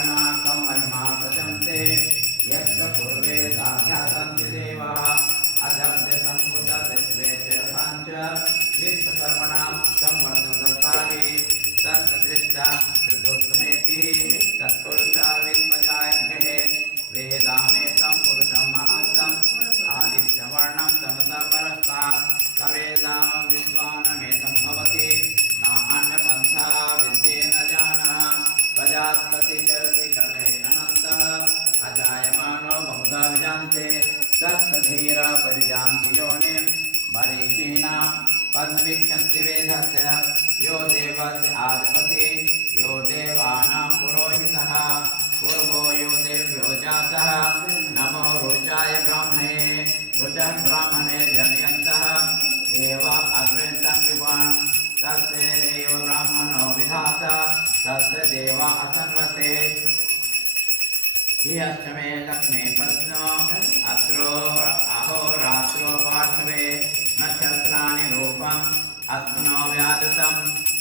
अनाकं महिमा सचन्ते यस्य पूर्वे साध्यासन्ति देवाः अजम्य सम्भुत विश्वे चिरसाञ्च विश्वकर्मणां संवर्धनदत्ताहि तत्सदृष्टा विदुत्तमेति तत्पुरुषा विश्वजायन्महे वेदामेतं पुरुषं महान्तम् आदित्यवर्णं तमसा परस्तात् तवेदां विद्वानमेतं भवति नान्यपन्था विद्येन जानः प्रजापति चरति गर्भे अनन्तः अजायमानो बहुधा विजान्ते तत्सधीरा परिजान्ति योनिं मरीचीनां पद्मवीक्षन्ति वेदस्य यो देवस्य आदिपति यो देवानां पुरोहितः पूर्वो यो देव्यो जातः नमो रुचाय ब्राह्मणे रुचः ब्राह्मणे जनयन्तः देव अग्रन्तं विवान् तस्य एव ब्राह्मणो विधाता तस्य देवा असन्वसे हि अष्टमे लक्ष्मे पत्नो अत्रो अहोरात्रो पार्श्वे नक्षत्राणि रूपम् अस्मनो व्याजतम्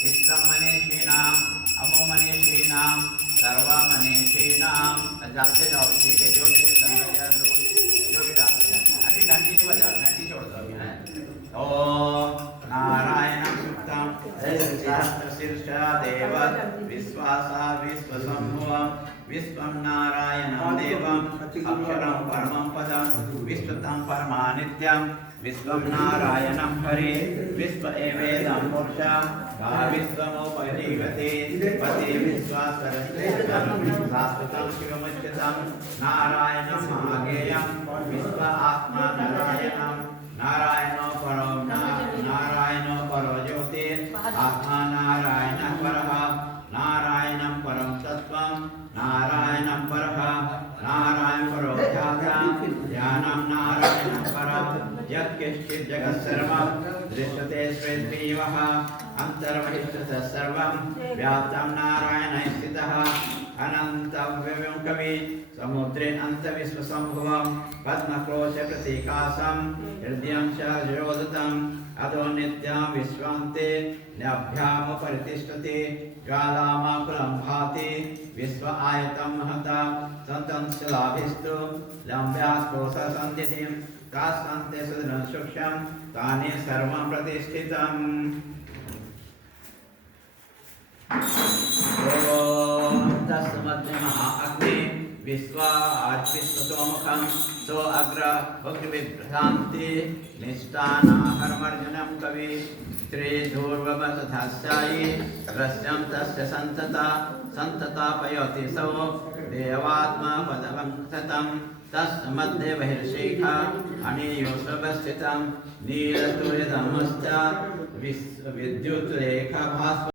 इष्टं मनीषीणाम् अमो मनीषीणां सर्वमनीषीणां जाते जाओ ठीक है जो भी डालते हैं अभी घंटी नहीं बजा घंटी छोड़ दो अभी है ओम नारायणं सुक्तं सहस्रशीर्षा देव विश्वासा विश्वसम्भवं विश्वं नारायणं देवम् अक्षरं परमं पदं विश्वतं परमानित्यं विश्वं नारायणं हरि विश्व एवेदं पुरुषः का विश्वमुपजीवति पति विश्वासरश्रेष्ठं शाश्वतं शिवमुच्यतं नारायणं महागेयं विश्व आत्मा नारायणं नारायणो परो नारायणो परो ज्योतिः आत्मा नारायणः परः नारायणं परं तत्त्वं नारायणं परः नारायण परो ज्ञानं नारायणं परं यत्किञ्चित् जगत्सर्वं दृश्यते श्वेद्वीवः अन्तर्बहिष्ठतः सर्वं व्याप्तं नारायणे स्थितः अनन्तं व्यवं कवि समुद्रे अन्तविश्वसम्भवं पद्मकोशप्रतीकासं हृदयं च ज्योतितम् अधो नित्यं विश्वान्ते नभ्यामुपरितिष्ठति ज्वालामाकुलं भाति विश्व आयतं महता सन्तं शिलाभिस्तु लम्ब्यास्पोषसन्धिं तास्सन्ते सुदृढं सूक्ष्मं तानि सर्वं प्रतिष्ठितम् ओम तस्मद् महाअग्नि विश्वार्पितोमुखं सो अग्र भक्तिविभ्रान्ति निष्ठानाहर्मर्जनं कवि त्रिधूर्ववसधास्यायि रस्यं तस्य सन्तता पयोति सो देवात्मा पदवं सतं तस्मध्ये बहिर्शिखा अणियोस्वस्थितं नीलतुलितमश्च विद्युत् रेखा भास्व